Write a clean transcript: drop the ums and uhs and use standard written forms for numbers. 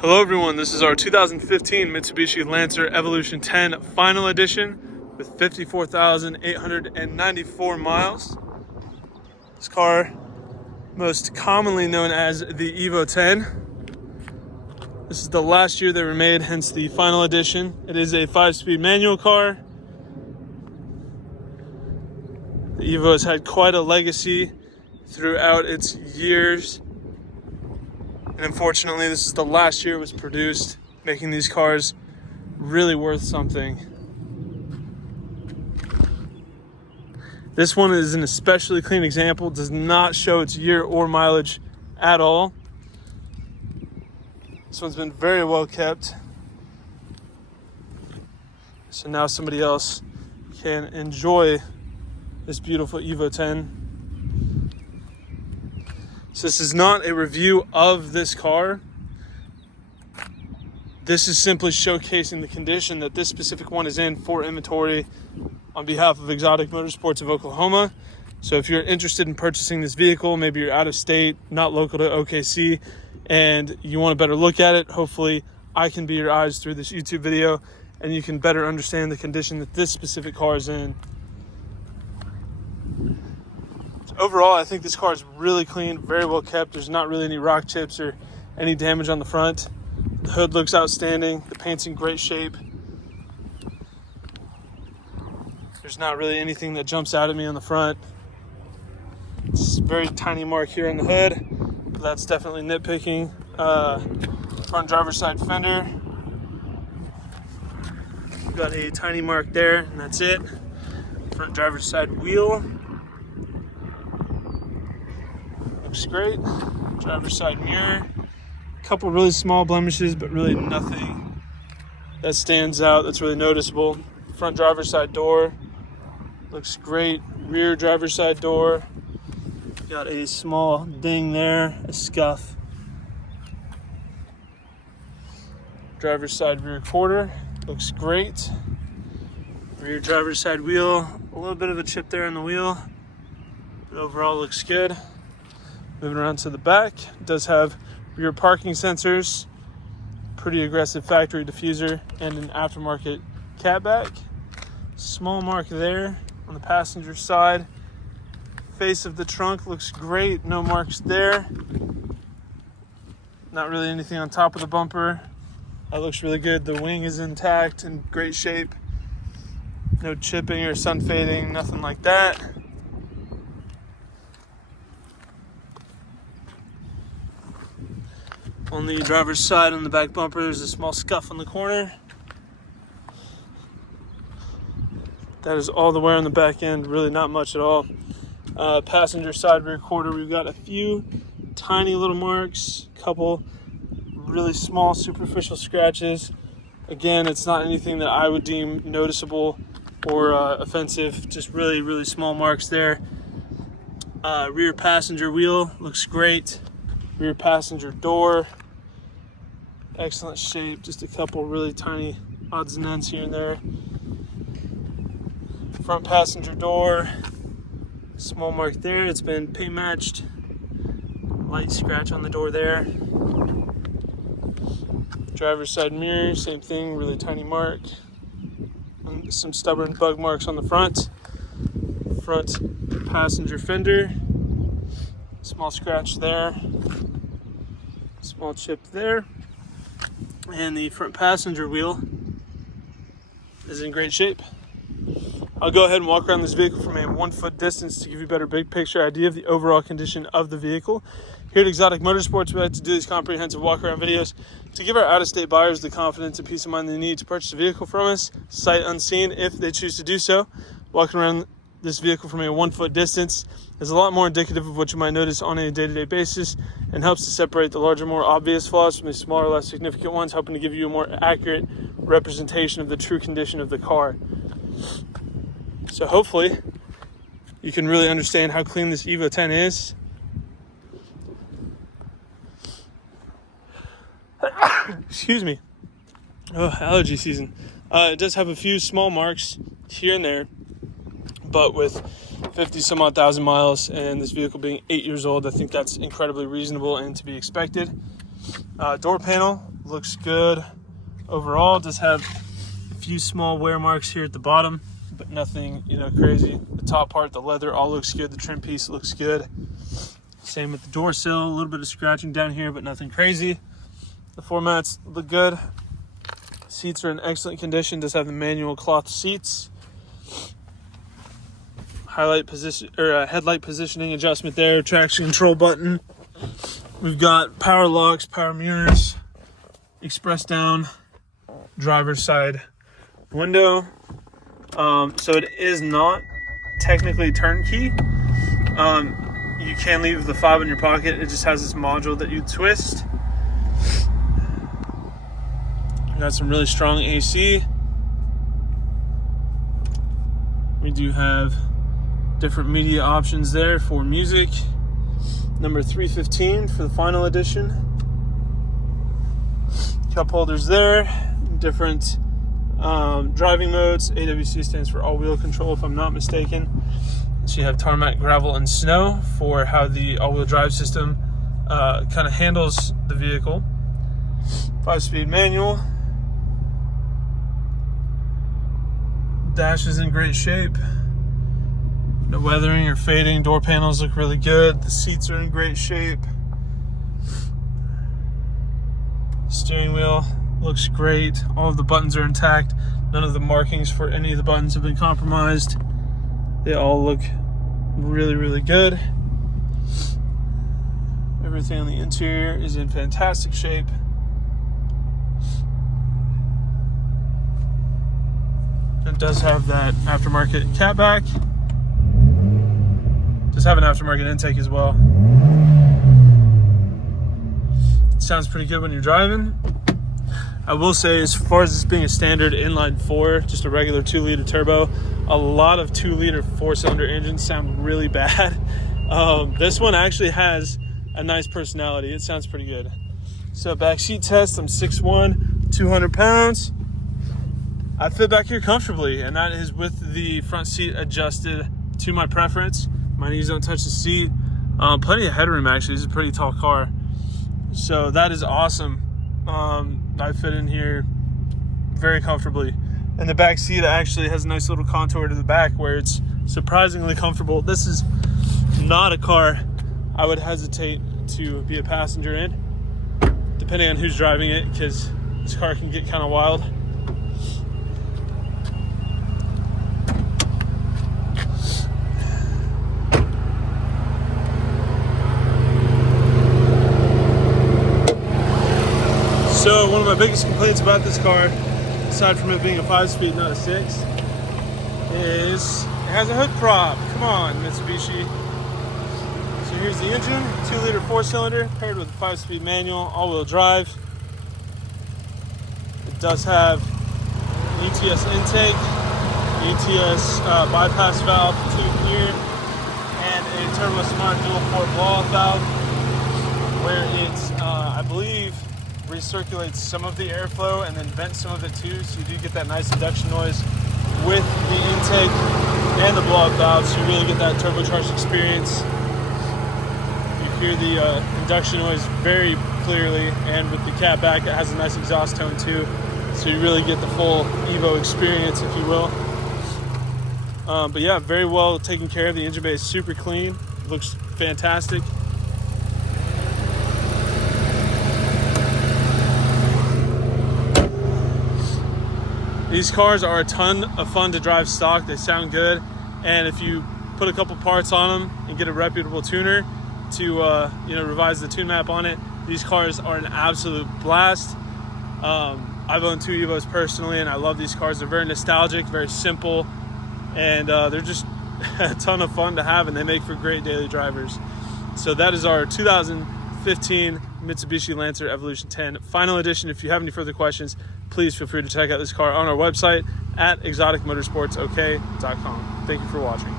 Hello everyone, this is our 2015 Mitsubishi Lancer Evolution 10 Final Edition with 54,894 miles. This car, most commonly known as the Evo 10. This is the last year they were made, hence the Final Edition. It is a 5-speed manual car. The Evo has had quite a legacy throughout its years. And unfortunately, this is the last year it was produced, making these cars really worth something. This one is an especially clean example, does not show its year or mileage at all. This one's been very well kept. So now somebody else can enjoy this beautiful Evo 10. So this is not a review of this car. This is simply showcasing the condition that this specific one is in for inventory on behalf of Exotic Motorsports of Oklahoma. So if you're interested in purchasing this vehicle, maybe you're out of state, not local to OKC, and you want a better look at it, hopefully I can be your eyes through this YouTube video and you can better understand the condition that this specific car is in. Overall, I think this car is really clean, very well kept. There's not really any rock chips or any damage on the front. The hood looks outstanding. The paint's in great shape. There's not really anything that jumps out at me on the front. It's a very tiny mark here on the hood, but that's definitely nitpicking. Front driver's side fender. Got a tiny mark there, and that's it. Front driver's side wheel. Looks great. Driver's side mirror. A couple really small blemishes, but really nothing that stands out that's really noticeable. Front driver's side door. Looks great. Rear driver's side door. Got a small ding there, a scuff. Driver's side rear quarter. Looks great. Rear driver's side wheel. A little bit of a chip there in the wheel, but overall looks good. Moving around to the back, it does have rear parking sensors, pretty aggressive factory diffuser, and an aftermarket catback. Small mark there on the passenger side. Face of the trunk looks great, no marks there. Not really anything on top of the bumper. That looks really good. The wing is intact, in great shape. No chipping or sun fading, nothing like that. On the driver's side on the back bumper, there's a small scuff on the corner. That is all the wear on the back end, really not much at all. Passenger side rear quarter, we've got a few tiny little marks, a couple really small superficial scratches. Again, it's not anything that I would deem noticeable or offensive, just really, really small marks there. Rear passenger wheel looks great. Rear passenger door, excellent shape, just a couple really tiny odds and ends here and there. Front passenger door, small mark there, it's been paint matched. Light scratch on the door there. Driver's side mirror, same thing, really tiny mark. And some stubborn bug marks on the front. Front passenger fender, small scratch there. Small chip there. And the front passenger wheel is in great shape. I'll go ahead and walk around this vehicle from a 1-foot distance to give you a better big picture idea of the overall condition of the vehicle. Here at Exotic Motorsports, we like to do these comprehensive walk around videos to give our out-of-state buyers the confidence and peace of mind they need to purchase a vehicle from us, sight unseen if they choose to do so. Walking around this vehicle from a 1-foot distance is a lot more indicative of what you might notice on a day-to-day basis and helps to separate the larger, more obvious flaws from the smaller, less significant ones, helping to give you a more accurate representation of the true condition of the car. So hopefully you can really understand how clean this Evo 10 is. Excuse me. Oh, allergy season. It does have a few small marks here and there, but with 50 some odd thousand miles and this vehicle being 8 years old, I think that's incredibly reasonable and to be expected. Door panel looks good overall. Does have a few small wear marks here at the bottom, but nothing, crazy. The top part, the leather, all looks good. The trim piece looks good. Same with the door sill, a little bit of scratching down here, but nothing crazy. The floor mats look good. Seats are in excellent condition. Does have the manual cloth seats. Headlight positioning adjustment there. Traction control button. We've got power locks, power mirrors, express down, driver's side window. So it is not technically turnkey. You can leave the fob in your pocket. It just has this module that you twist. Got some really strong AC. We do have different media options there for music. Number 315 for the final edition. Cup holders there. Different driving modes. AWC stands for all-wheel control, if I'm not mistaken. So you have tarmac, gravel, and snow for how the all-wheel drive system kind of handles the vehicle. 5-speed manual. Dash is in great shape. No weathering or fading. Door panels look really good. The seats are in great shape. Steering wheel looks great. All of the buttons are intact. None of the markings for any of the buttons have been compromised. They all look really, really good. Everything on the interior is in fantastic shape. It does have that aftermarket catback. Does have an aftermarket intake as well. It sounds pretty good when you're driving. I will say, as far as this being a standard inline 4, just a regular 2-liter turbo, a lot of 2-liter 4-cylinder engines sound really bad. This one actually has a nice personality. It sounds pretty good. So back seat test, I'm 6'1", 200 pounds. I fit back here comfortably, and that is with the front seat adjusted to my preference. My knees don't touch the seat. Plenty of headroom, actually. This is a pretty tall car. So that is awesome. I fit in here very comfortably. And the back seat actually has a nice little contour to the back where it's surprisingly comfortable. This is not a car I would hesitate to be a passenger in, depending on who's driving it, because this car can get kind of wild. So one of my biggest complaints about this car, aside from it being a 5-speed, not a 6, is it has a hood prop. Come on, Mitsubishi. So here's the engine, 2-liter 4-cylinder paired with a 5-speed manual, all-wheel drive. It does have ETS intake, ETS bypass valve tube here, and a turbo smart dual port blow-off valve, where it's, I believe, recirculates some of the airflow and then vents some of it too, so you do get that nice induction noise with the intake and the blow-off valve, so you really get that turbocharged experience. You hear the induction noise very clearly, and with the catback it has a nice exhaust tone too, so you really get the full Evo experience, if you will. But yeah, very well taken care of. The engine bay is super clean, looks fantastic. These cars are a ton of fun to drive stock. They sound good, and if you put a couple parts on them and get a reputable tuner to revise the tune map on it, these cars are an absolute blast. I've owned 2 Evos personally, and I love these cars. They're very nostalgic, very simple, and they're just a ton of fun to have, and they make for great daily drivers. So that is our 2015 Mitsubishi Lancer Evolution 10 final edition. If you have any further questions, please feel free to check out this car on our website at exoticmotorsportsok.com. Thank you for watching.